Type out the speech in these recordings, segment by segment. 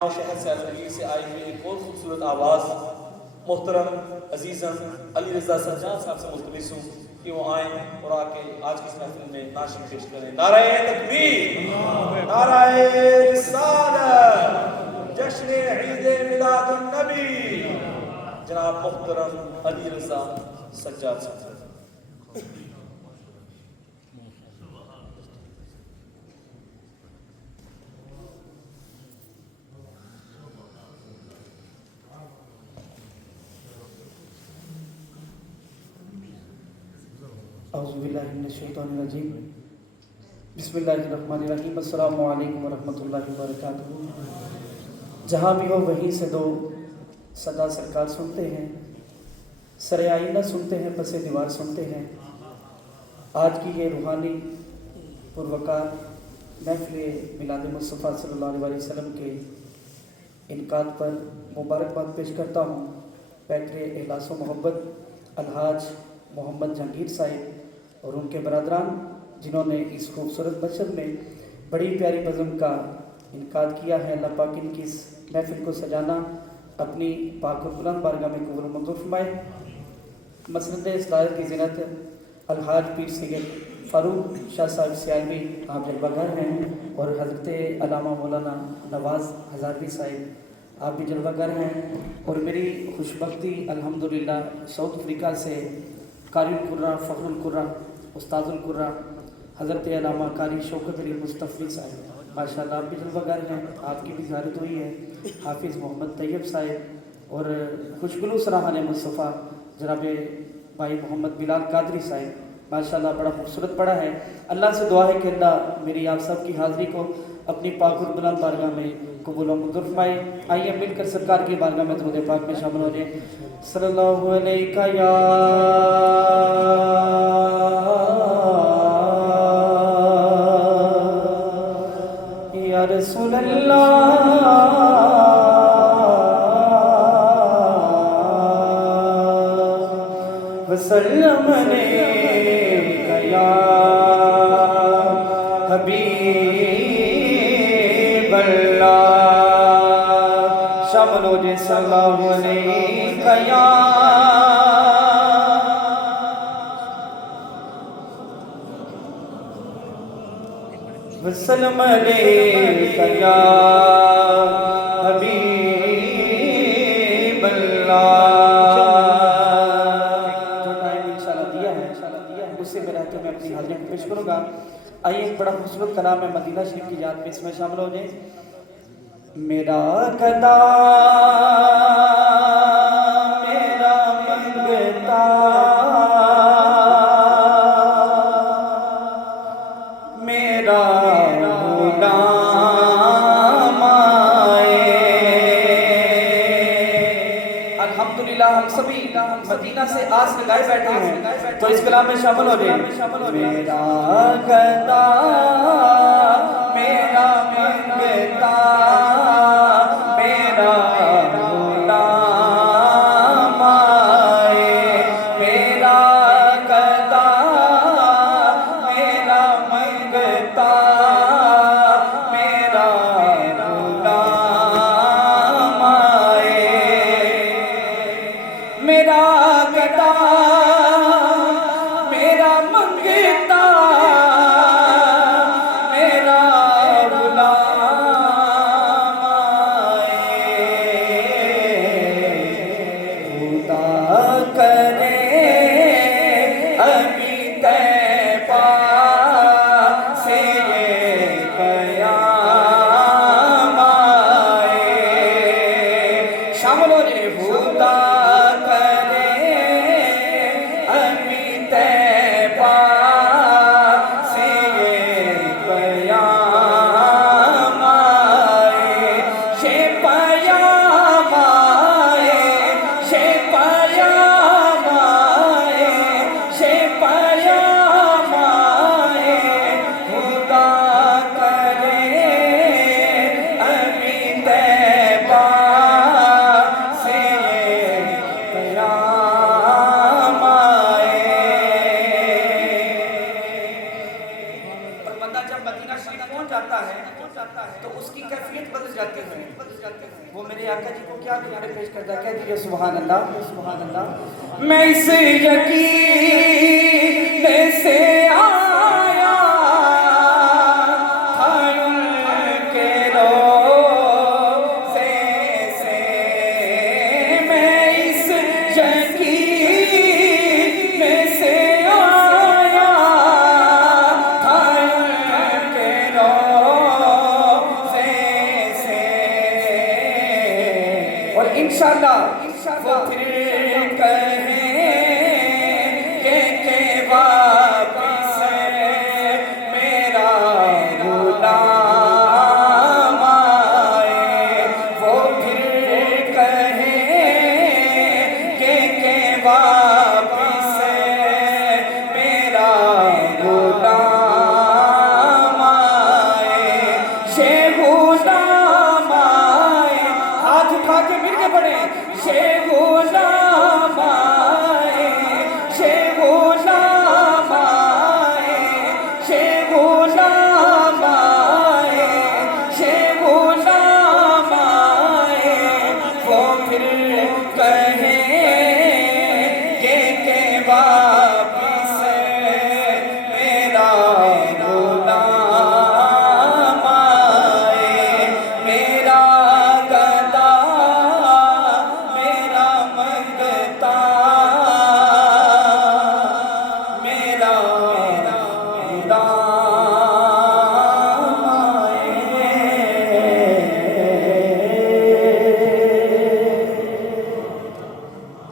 شہر سے الفقیر سے آئی ہوئی ایک اور خوبصورت آواز محترم عزیزم علی رضا سجاد صاحب سے ملتمس ہوں کہ وہ آئیں اور آ کے آج کی اس محفل میں نعشیں پیش کریں۔ نعرہ تکبیر، نعرہ رسالت، جشن عید میلاد النبی، جناب محترم علی رضا سجاد صاحب۔ اعوذ باللہ من الشیطان الرجیم، بسم اللہ الرحمن الرحیم، السلام علیکم ورحمۃ اللہ وبرکاتہ۔ جہاں بھی ہو وہیں سے دو صدا سرکار سنتے ہیں، سر آئینہ سنتے ہیں، پس دیوار سنتے ہیں۔ آج کی یہ روحانی پروقار محفل میلاد مصطفیٰ صلی اللہ علیہ وسلم کے انعقاد پر مبارکباد پیش کرتا ہوں۔ پیکر اخلاص و محبت الحاج محمد جہانگیر صاحب اور ان کے برادران، جنہوں نے اس خوبصورت بشر میں بڑی پیاری بزم کا انعقاد کیا ہے۔ اللہ پاک ان کی اس محفل کو سجانا اپنی پاک و بلند بارگاہ میں قبول و منظور فرمائے۔ مسند اصلاحیت کی زینت الحاج پیر سید فاروق شاہ صاحب سیالوی، آپ جلوہ گر ہیں، اور حضرت علامہ مولانا نواز ہزاروی صاحب، آپ بھی جلوہ گر ہیں۔ اور میری خوشبختی الحمدللہ ساؤتھ افریقہ سے قاری القرہ، فخر القرہ، استاذ القرہ حضرت علامہ قاری شوکت علی مصطفی صاحب، ماشاءاللہ آپ بھی جلوہ گر ہیں، آپ کی بھی زیارت ہوئی ہے۔ حافظ محمد طیب صاحب اور خوشگلو سراہان مصطفیٰ جناب بھائی محمد بلال قادری صاحب، ماشاءاللہ بڑا خوبصورت پڑا ہے۔ اللہ سے دعا ہے کہ اللہ میری آپ سب کی حاضری کو اپنی پاک اور بلند بارگاہ میں قبول و منظور فرمائے۔ آئیے مل کر سرکار کی بارگاہ میں درود پاک میں شامل ہو جائیں۔ صلی اللہ علیہ یا رسول اللہ، وسلم علیکہ یا حبیب اللہ، شامل ہو جائے۔ صلی اللہ علیکہ یا وسلم علیکہ یا حبیب اللہ۔ جو ٹائم انشاءاللہ دیا ہے اس سے میں رہتے میں اپنی حاضری کو پیش کروں گا۔ آئیے ایک بڑا خوبصورت کلام ہے مدینہ شریف کی یاد میں، اس میں شامل ہو جائیں۔ میرا گدا میرا منگتا میرا غلام آئے۔ الحمدللہ ہم سبھی مدینہ سے آس لگائے بیٹھے ہیں، تو اس کلام میں شامل ہو جائیں۔ میرا گدا میرا منگتا میرا غلام آئے، میرا گدا میرا منگتا میرا غلام آئے، میرا گدا میرا منگتا میرا غلام آئے۔ خدا کرے ابھی طیبہ سے یہ قیام آئے، شامل ہو جائے۔ خدا کرے ابھی طیبہ سے یہ قیام آئے، یہ پیام آئے، یہ پیام آئے، یہ پیام آئے۔ خدا کرے ابھی طیبہ سے یہ قیام آقا جی کو کیا نعرے پیش کرتا ہے؟ کہہ دیجئے سبحان اللہ، سبحان اللہ۔ میں اس یقین سے آیا تھا ان کے روزے سے، میں اس یقین سے آیا تھا ان کے روزے سے، اور انشاءاللہ وہ پھر کہیں کہ واپس میرا غلام آئے، وہ پھر کہیں کہ واپس میرا غلام آئے، یہ غلام آئے، ہاتھ اٹھا کے مل کے پڑھیں، یہ غلام آئے، یہ غلام آئے، یہ غلام آئے، یہ غلام آئے، وہ پھر کہیں کہ واپس میرا غلام آئے، میرا گدا میرا منگتا میرا غلام آئے۔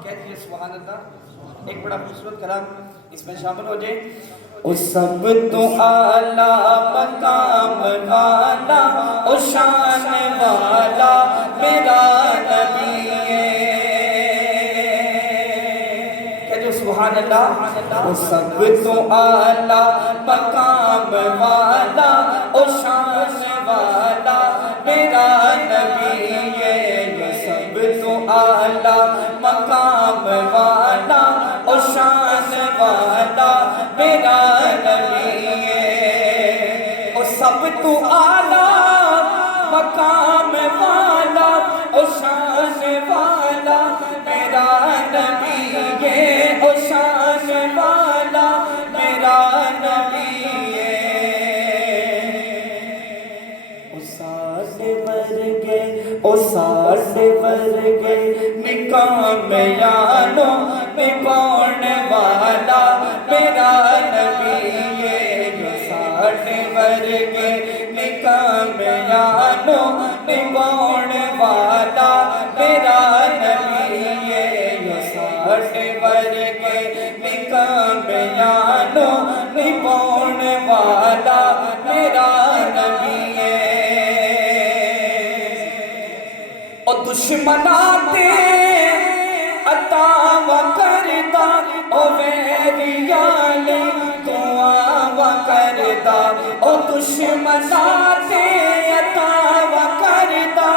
کہہ دیجئے سبحان اللہ۔ ایک بڑا خوبصورت کلام اس میں شامل ہو جائے۔ او سب تو اعلیٰ مقام والا، او شان والا میرا نبی ہے، کہہ جو سبحان اللہ۔ او سب تو اعلیٰ مقام والا، او شان والا میرا نبی ہے، یہ سب تو اعلیٰ مقام والا، او شان والا میرا نبی ہے، او سب تو اعلیٰ مقام والا، او شان والا میرا نبی ہے، او شان والا میرا نبی ہے، او ساڑھے ورگے، او ساڑھے ورگے نکام یانو نکون والا میرا نبی ہے، جو ساڑھے ورگے نکام یانو نکون والا میرا نبی ہے، جو ساڑھے ورگے نکام یانو نکون والا میرا نبی ہے، اور دشمناتے عطا و کردہ، او ویریالی دعا و کردہ، او دشمناتے عطا و کردہ،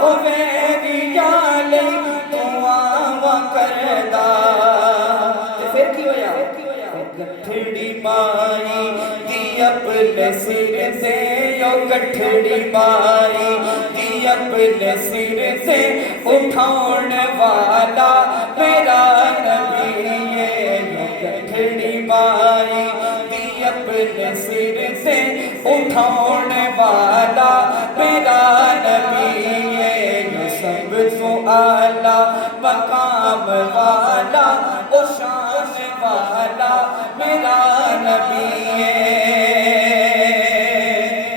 او ویریالی دعا و کردہ، پھر کی ہویا؟ گٹھڑی مائی دی اپنے سر سے، او گٹھڑی مائی دی اپنے سر سے اٹھاؤن والا میرا نبی ہے، او گٹھڑی مائی دی اپنے سر سے اٹھاؤن والا میرا نبی ہے، جو سب تو اعلیٰ مقام والا، او شان والا میرا نبی ہے۔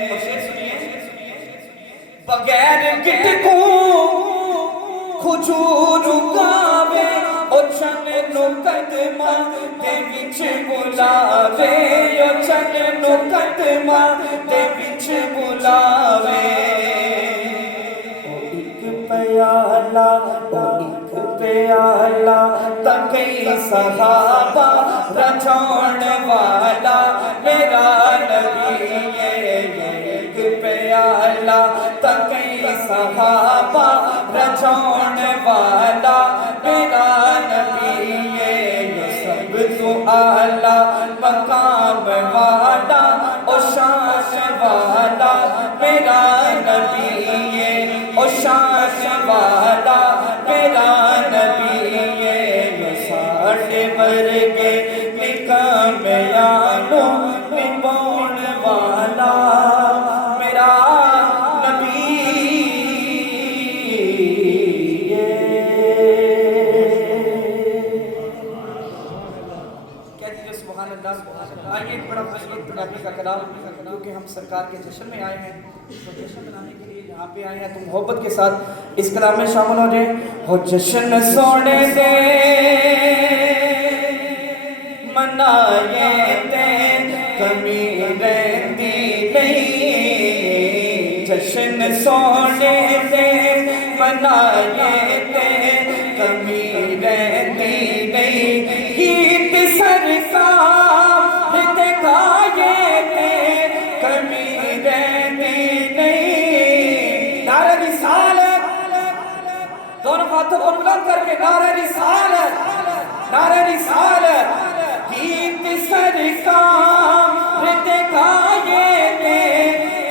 اور شعر سنیے، بغیر گٹکوں کھجور اگاوے، او چن نو قدماں دے وچ بلاوے، او چن نو قدماں دے وچ بلاوے، او ایک پیالہ، او ایک پیالہ تکئی صحابہ رجھان والا میرا نبی ہے، ایک پیالہ تکئی صحابہ رجھان والا میرا نبی ہے، یہ سب تو اعلیٰ مقام والا، او شان والا میرا نبی ہے، او شان والا کلام کیونکہ ہم سرکار کے جشن میں آئے ہیں تو جشن منانے کے لیے یہاں پہ آئے ہیں تو محبت کے ساتھ اس کلام میں شامل ہو جائیں. ہو جشن سونے دے منائے تے کمی رہتی نہیں, جشن سونے دے منائے تے کمی رہتی نہیں, گیت سرکار تے گائے تے کمی رہتی نہیں. نعرہ رسالت, دونوں ہاتھوں کو بلند کر کے نعرہ رسالت, نعرہ رسالت. گیت سرکار تے گائے تے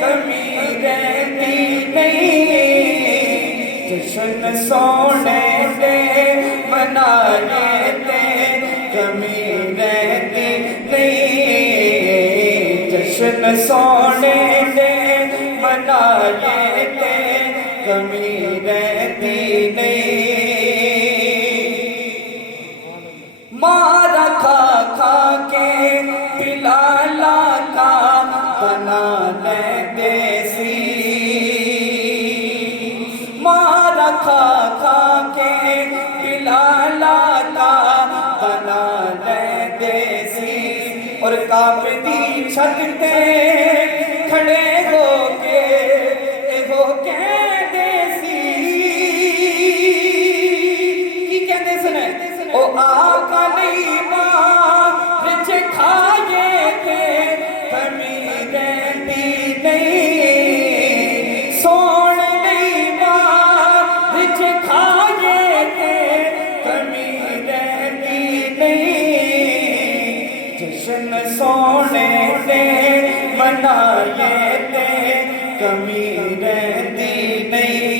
کمی رہتی نہیں, جشن سونے دے منائے تے کمی رہتی نہیں, جشن سونے دے منائے تے کمی رہتی نہیں. مارا کھا کھا کے پلالا کا بنا لے دیسی, مارا کھا کھا کے پلالا کا بنا لے دیسی, اور کاپتی چھت تے کھڑے ہو کے دیسی. کی کہتے سنے او آقا نہیں ماں رچ کھائے تھے کمی رہتی نہیں, سوڑ نہیں ماں رچ کھائے تھے کمی رہتی نہیں, جشن سونے دے منائے تے کمی رہتی نہیں.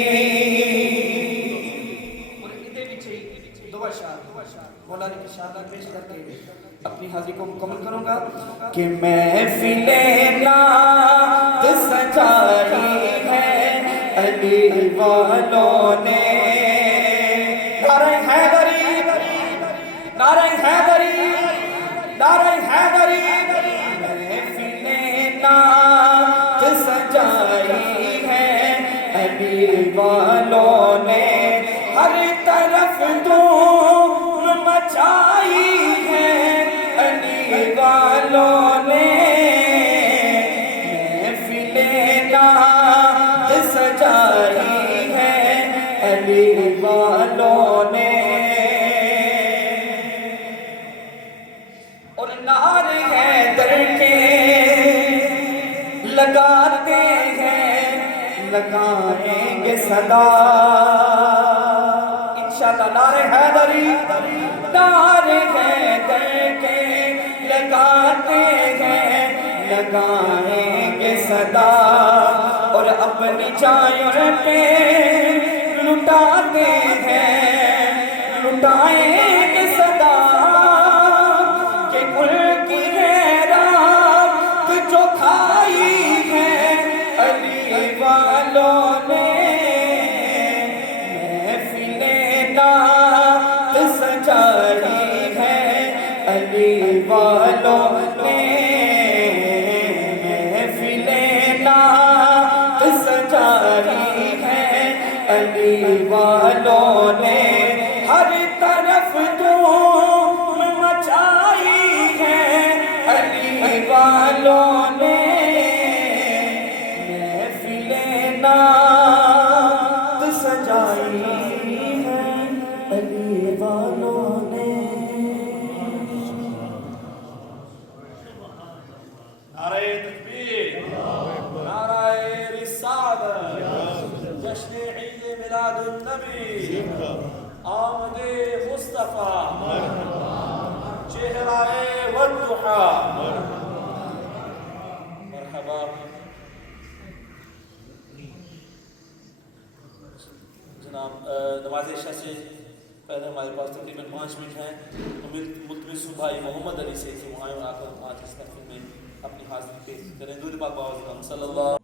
مولانا کی شاعری پیش کر کے اپنی حاضری کو مکمل کروں گا کہ محفل نعت سجائی ہے علی والوں نے. نعرہ حیدری, نعرہ حیدری, نعرہ حیدری. محفل نعت سجائی ہے علی والوں نے, ہر طرف دھوم مچائی ہے علی والوں نے. محفل نعت سجائی ہے علی والوں نے, اور نعرے حیدر کے لگاتے ہیں لگائیں گے صدا انشاءاللہ. نعرہ حیدری, نعرہ حیدر کے لگاتے ہیں لگائیں گے صدا, اور اپنی جائیں پہ لٹاتے ہیں لٹائیں گے صدا, کہ ملک کی غیرت جو کھائی ہے علی والوں نے. محفل نعت سجائی ہے علی والوں نے, محفل نعت سجائی ہے علی والوں نے, ہر طرف دھوم مچائی ہے علی والوں نے. محفل نعت سجائی ہے علی والوں نے. نعرہ تکبیر, نعرہ رسالت, جشن عید میلاد النبی, آمد مصطفیٰ, چہرہ والضحیٰ. مرحبا. جناب نماز عشاء سے پہلے ہمارے پاس تقریباً 5 منٹ ہیں. ملتمس ہوں بھائی محمد علی سے کہ وہاں آ کر 5 اس محفل میں اپنی حاضری پیش کریں. درود پاک صلی اللہ